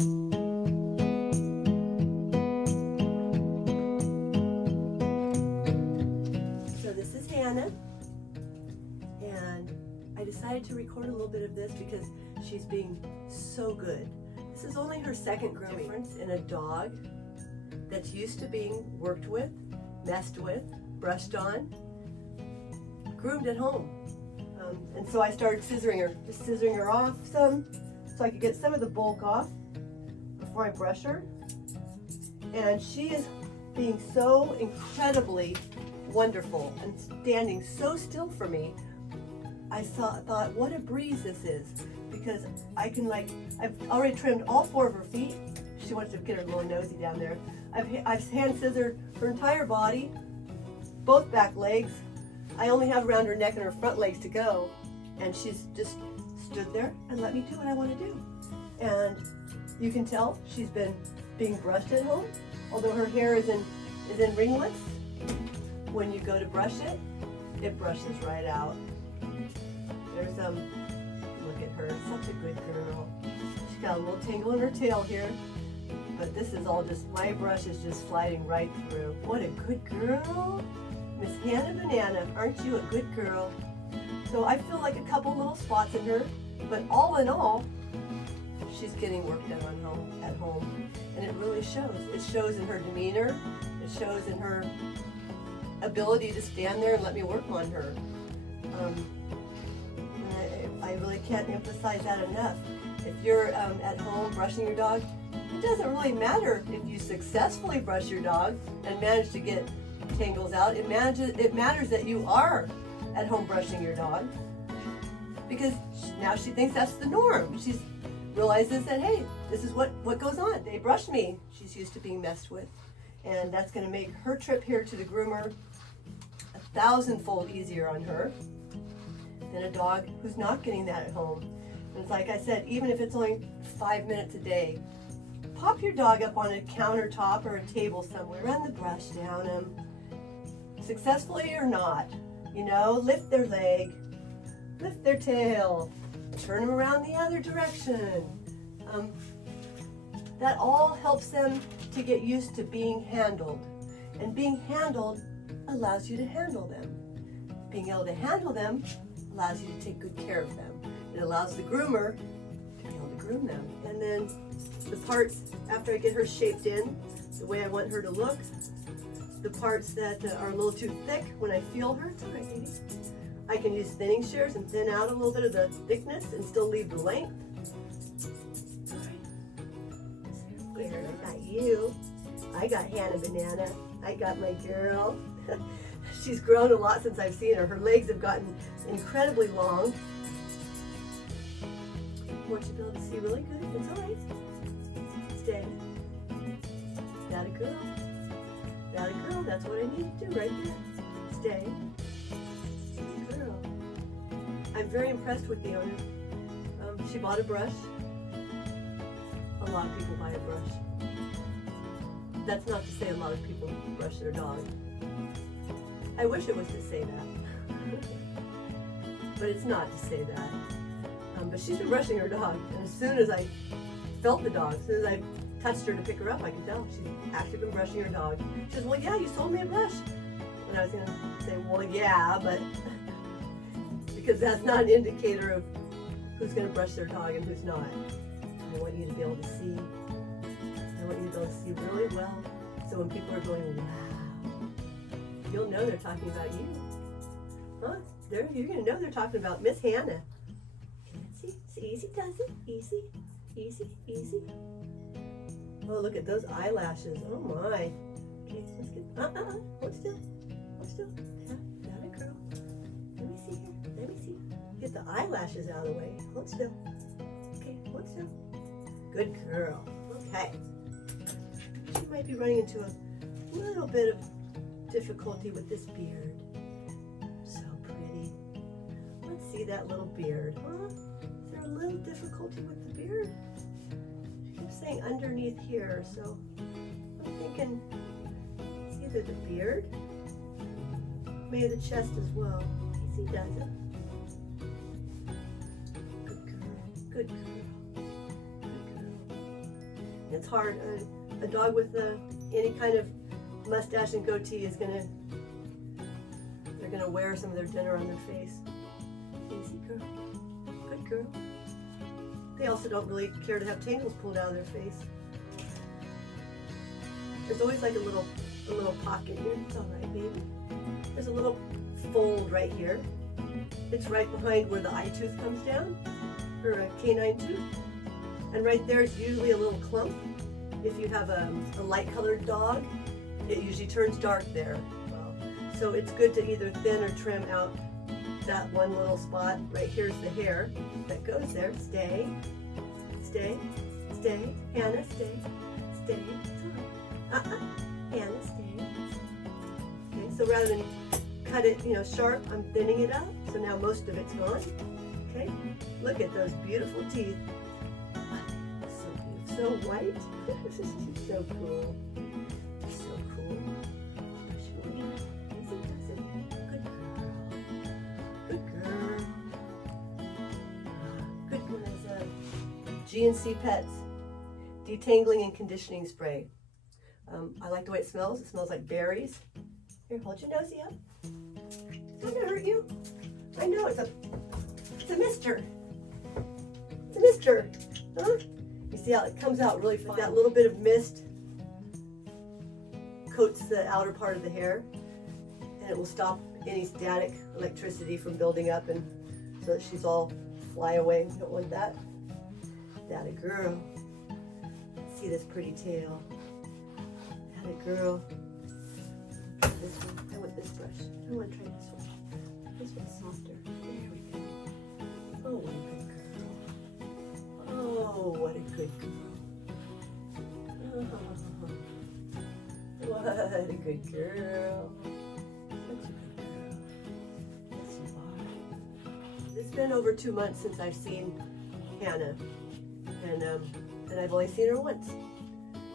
So this is Hana, and I decided to record a little bit of this because she's being so good. This is only her second grooming. Difference in a dog that's used to being worked with, messed with, brushed on, groomed at home. And so I started scissoring her, just scissoring her off some so I could get some of the bulk off before I brush her. And she is being so incredibly wonderful and standing so still for me. I thought, what a breeze this is, because I can I've already trimmed all 4 of her feet. She wants to get her little nosy down there. I've hand scissored her entire body, both back legs. I only have around her neck and her front legs to go, and she's just stood there and let me do what I want to do. And you can tell she's been being brushed at home, although her hair is in ringlets. When you go to brush it, it brushes right out. There's look at her, such a good girl. She's got a little tangle in her tail here, but this is all just, my brush is just sliding right through. What a good girl. Miss Hana Banana, aren't you a good girl? So I feel like a couple little spots in her, but all in all, she's getting work done at home. And it really shows. It shows in her demeanor. It shows in her ability to stand there and let me work on her. I really can't emphasize that enough. If you're at home brushing your dog, it doesn't really matter if you successfully brush your dog and manage to get tangles out. It matters that you are at home brushing your dog, because now she thinks that's the norm. She realizes that, hey, this is what goes on. They brushed me. She's used to being messed with, and that's going to make her trip here to the groomer 1,000-fold easier on her than a dog who's not getting that at home. And it's like I said, even if it's only 5 minutes a day, pop your dog up on a countertop or a table somewhere, run the brush down them, successfully or not. You know, lift their leg, lift their tail, turn them around the other direction. That all helps them to get used to being handled. And being handled allows you to handle them. Being able to handle them allows you to take good care of them. It allows the groomer to be able to groom them. And then the parts, after I get her shaped in the way I want her to look, the parts that are a little too thick, when I feel her, it's all right, baby. I can use thinning shears and thin out a little bit of the thickness and still leave the length. All right. Where I got you. I got Hana Banana. I got my girl. She's grown a lot since I've seen her. Her legs have gotten incredibly long. I want you to be able to see really good. It's all right. Stay. That a girl. That a girl. That's what I need to do right there. Stay. Good girl. I'm very impressed with the owner. She bought a brush. A lot of people buy a brush. That's not to say a lot of people brush their dog. I wish it was to say that. But it's not to say that. But she's been brushing her dog, and as soon as I felt the dog, as soon as I touched her to pick her up, I could tell she's actually been brushing her dog. She says, well, yeah, you sold me a brush. And I was going to say, well, yeah, but because that's not an indicator of who's going to brush their dog and who's not. I want you to be able to see. I want you to be able to see really well. So when people are going, wow, you'll know they're talking about you. Huh? You're going to know they're talking about Miss Hana. See, it's easy, does it? Easy, easy, easy. Oh, look at those eyelashes. Oh my. Okay, let's get, hold still. Hold still. Got it, girl. Let me see here. Let me see. Get the eyelashes out of the way. Hold still. Okay, hold still. Good girl. Okay. She might be running into a little bit of difficulty with this beard. So pretty. Let's see that little beard, huh? Is there a little difficulty with the beard? She keeps saying underneath here, so I'm thinking it's either the beard, maybe the chest as well. Easy does it. Good girl. Good girl. Good girl. It's hard. A dog with any kind of mustache and goatee is they're gonna wear some of their dinner on their face. Easy girl, good girl. They also don't really care to have tangles pulled out of their face. There's always like a little pocket here. It's all right, baby. There's a little fold right here. It's right behind where the eye tooth comes down, or a canine tooth. And right there is usually a little clump. If you have a light colored dog, it usually turns dark there. So it's good to either thin or trim out that one little spot. Right here's the hair that goes there. Stay, stay, stay. Hana, stay, stay. Sorry. Hana, stay. Okay, so rather than cut it, sharp, I'm thinning it up. So now most of it's gone. Okay, look at those beautiful teeth. So beautiful, so white. She's so cool. So cool. Good girl. Good girl. Good girl. There's a G&C Pets detangling and conditioning spray. I like the way it smells. It smells like berries. Here, hold your nosy up. It's not gonna hurt you. I know it's a mister. It's a mister. Huh? You see how it comes out really fine? That little bit of mist coats the outer part of the hair, and it will stop any static electricity from building up, and so that she's all fly away. We don't want that. That a girl. See this pretty tail. That a girl. This one. I want this brush. I want to try this one. This one's softer. There we go. Oh, what a good girl. Oh, what a good girl. Oh, what a good girl. Such a good girl. Yes, you are. It's been over 2 months since I've seen Hana, and I've only seen her once.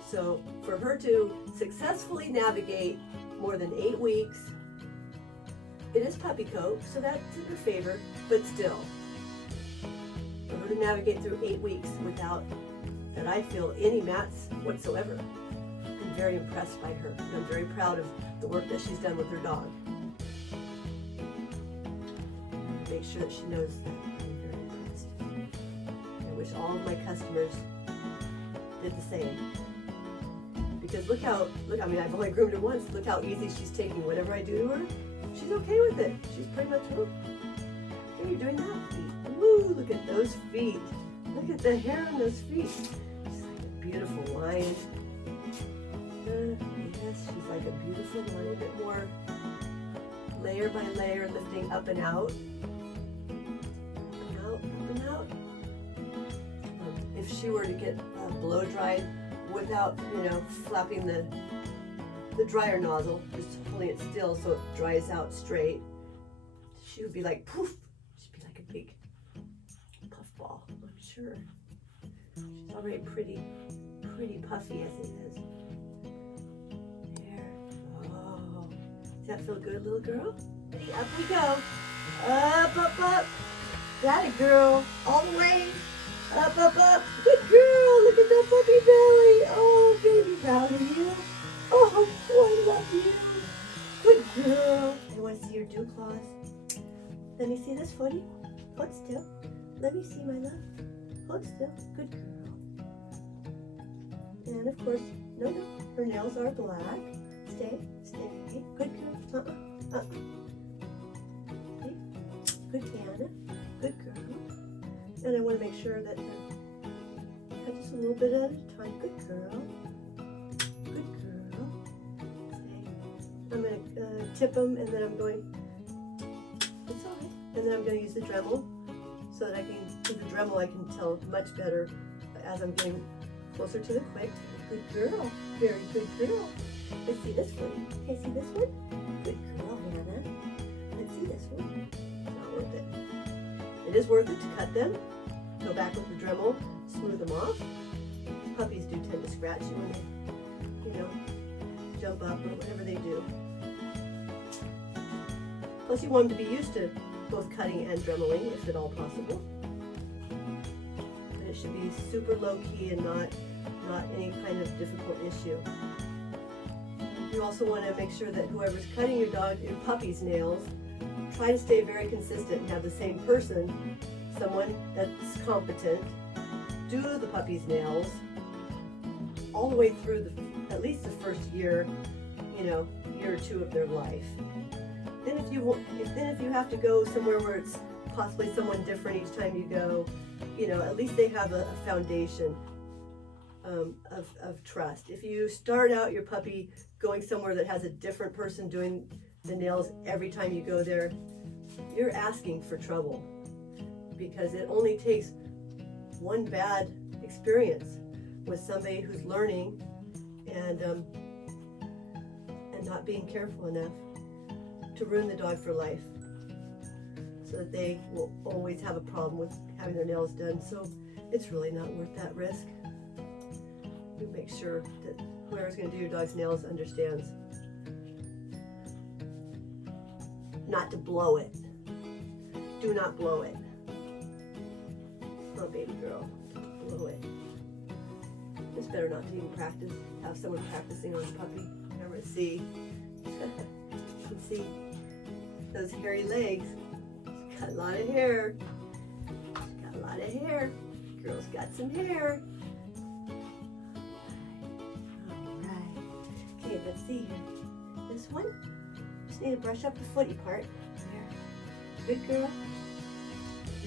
So for her to successfully navigate more than 8 weeks, it is puppy coat, so that's in her favor, but still, for her to navigate through 8 weeks without, that I feel, any mats whatsoever, I'm very impressed by her. I'm very proud of the work that she's done with her dog. Make sure that she knows that I'm very impressed. I wish all of my customers did the same. Because look, I mean, I've only groomed her once. Look how easy she's taking whatever I do to her. She's okay with it. She's pretty much, oh, okay, you're doing that feet. Woo, look at those feet. Look at the hair on those feet. She's like a beautiful lion. Yes, she's like a beautiful one. A little bit more layer by layer, lifting up and out. Up and out, up and out. If she were to get blow dried without, flapping the dryer nozzle, just holding it still so it dries out straight, she would be like poof. She'd be like a big puffball, I'm sure. She's already pretty puffy as it is. There. Oh, does that feel good, little girl? Up we go. Up, up, up. That a girl. All the way. Up, up, up. Good girl. Look at that puppy belly. Oh, baby Valerie. Oh, I love you. Good girl. I want to see your dew claws. Let me see this footy. Hold still. Let me see my love. Hold still. Good girl. And of course, no, her nails are black. Stay, stay. Good girl. Okay. Good Hana. Good girl. And I want to make sure that just a little bit at a time. Good girl. Good girl. Stay. I'm going to tip them, and then I'm going, it's all right. And then I'm going to use the Dremel so that I can, with the Dremel I can tell much better as I'm getting closer to the quick. Good girl. Very good girl. Let's see this one. Can I see this one? Good girl, Hana. Let's see this one. It's not worth it. It is worth it to cut them. Go back with the Dremel, smooth them off. Puppies do tend to scratch you when they, jump up or whatever they do. Plus you want them to be used to both cutting and Dremeling, if at all possible. But it should be super low key and not not any kind of difficult issue. You also want to make sure that whoever's cutting your puppy's nails, try to stay very consistent and have the same person, someone that's competent, do the puppy's nails all the way through at least the first year, year or two of their life. Then if you have to go somewhere where it's possibly someone different each time you go, at least they have a foundation of trust. If you start out your puppy going somewhere that has a different person doing the nails every time you go there, you're asking for trouble, because it only takes one bad experience with somebody who's learning and not being careful enough to ruin the dog for life, so that they will always have a problem with having their nails done. So it's really not worth that risk. You make sure that whoever's going to do your dog's nails understands not to blow it. Do not blow it. Oh, baby girl, don't blow it. It's better not to even practice. Have someone practicing on a puppy. Never see. You can see those hairy legs. She's got a lot of hair. She's got a lot of hair. Girl's got some hair. Alright. Okay, let's see here. This one. Just need to brush up the footy part. There. Good girl.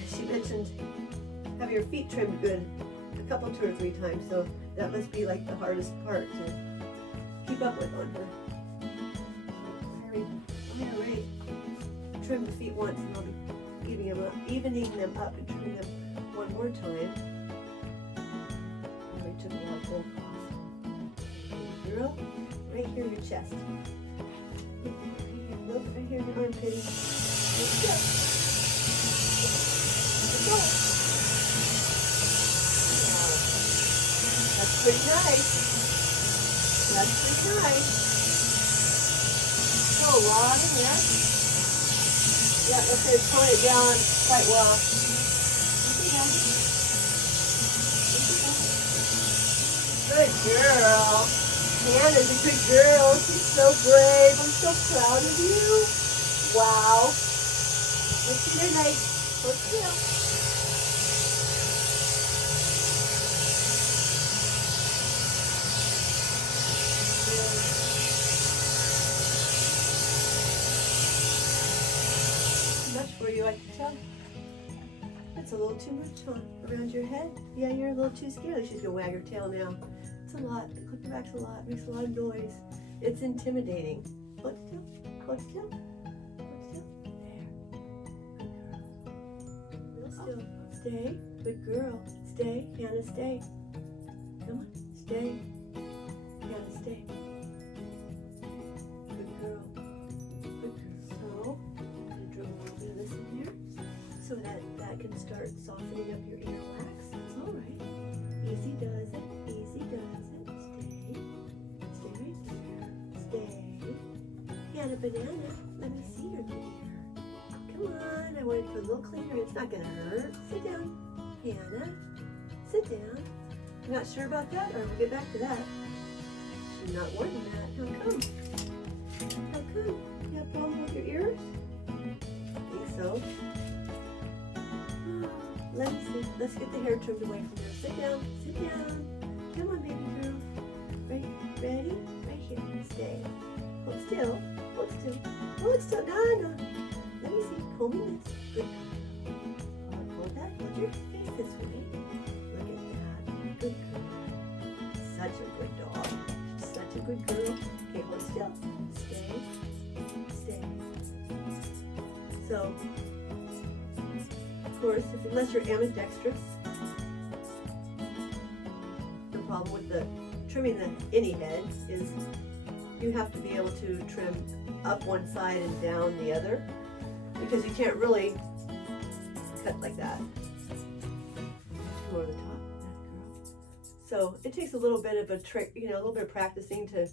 She mentioned have your feet trimmed good a couple, 2 or 3 times, so that must be like the hardest part to keep up with on her. Alright, trim the feet once, and I'll be evening them up and trimming them one more time. I already took a lot of bulk off. Girl, right here in your chest. Nope, right here in your armpit. Let's go. Let's go. That's pretty nice. That's pretty nice. Oh, a lot in there. Yeah, let's say tone it down quite well. Good girl. Hannah's a good girl. She's so brave. I'm so proud of you. Wow. Let's see your legs. Hold still. For you, I can tell. That's a little too much, huh? Around your head? Yeah, you're a little too scared. She's gonna wag her tail now. It's a lot. The clicker back's a lot. Makes a lot of noise. It's intimidating. Hold still. Hold still. Hold still. There. Real still. Stay. Good girl. Stay. Hannah, stay. Come on. Stay. Hannah, stay. Good girl. So that can start softening up your earwax. It's all right. Easy does it. Easy does it. Stay. Stay right there. Stay. Hannah Banana, let me see your good ear. Come on. I want to put a little cleaner. It's not going to hurt. Sit down. Hannah, sit down. You're not sure about that? Or we'll get back to that. She's not wanting that. How come? How come? You have a problem with your ears? I think so. Let me see. Let's get the hair trimmed away from there. Sit down. Sit down. Come on, baby girl. Right. Ready? Right here. Stay. Hold still. Hold still. Hold still. No, no. Let me see. Combing this. Good. Hold that. Hold your face this way. Look at that. Good girl. Such a good dog. Such a good girl. Okay, hold still. Stay. Stay. So, of course, unless you're ambidextrous, the problem with the trimming any head is you have to be able to trim up one side and down the other, because you can't really cut like that. More on the top, that girl. So it takes a little bit of a trick, a little bit of practicing to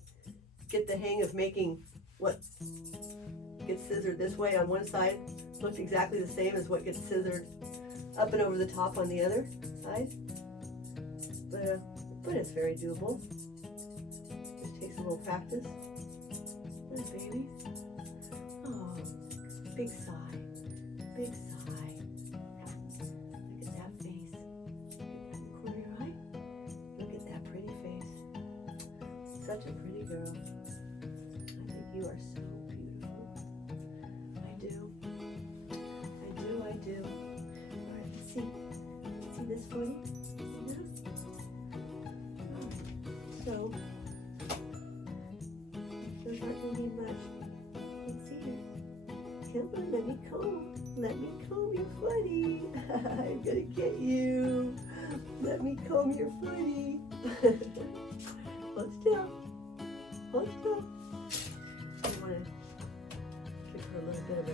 get the hang of making what gets scissored this way on one side look exactly the same as what gets scissored up and over the top on the other side. But but it's very doable. Just takes a little practice. There, baby. Oh, big sigh. Big sigh. Look at that face. Look at that corner of your eye. Look at that pretty face. Such a pretty girl. I think you are so beautiful. I do. I do. All right, let's see. See this for you? So, those aren't going to need much. Let's see here. Come on, let me comb. Let me comb your footy. I'm going to get you. Let me comb your footy. Hold still. Hold still. I want to give her a little bit of a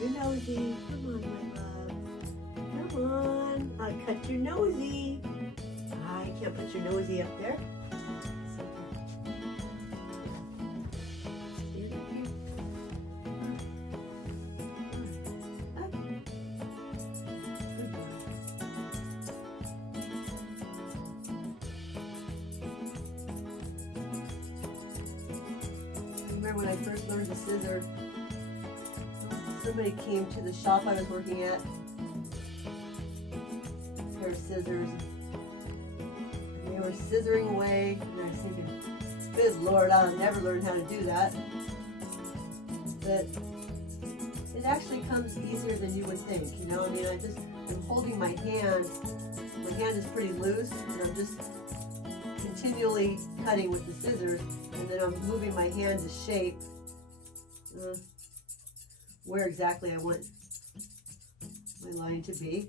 your nosy. Come on, my love. Come on. I'll cut your nosy. I can't put your nosy up there. I remember when I first learned to scissor, somebody came to the shop I was working at, a pair of scissors, and they were scissoring away, and I was thinking, good Lord, I'll never learn how to do that. But it actually comes easier than you would think, you know? I mean, I'm holding my hand is pretty loose, and I'm just continually cutting with the scissors, and then I'm moving my hand to shape where exactly I want my line to be.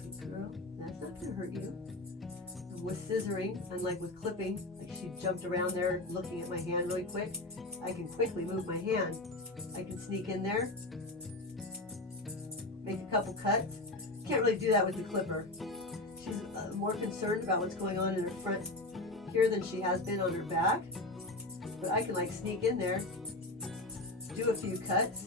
Good girl, that's not going to hurt you. And with scissoring, unlike with clipping, like she jumped around there looking at my hand really quick, I can quickly move my hand. I can sneak in there, make a couple cuts. Can't really do that with the clipper. She's more concerned about what's going on in her front here than she has been on her back, but I can like sneak in there, do a few cuts,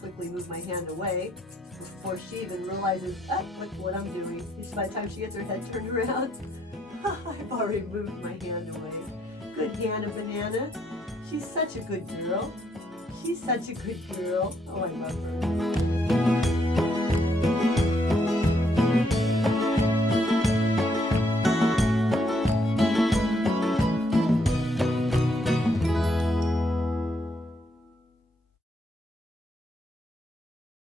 quickly move my hand away before she even realizes, look what I'm doing. Just by the time she gets her head turned around, I've already moved my hand away. Good Hana Banana. She's such a good girl. She's such a good girl. Oh, I love her.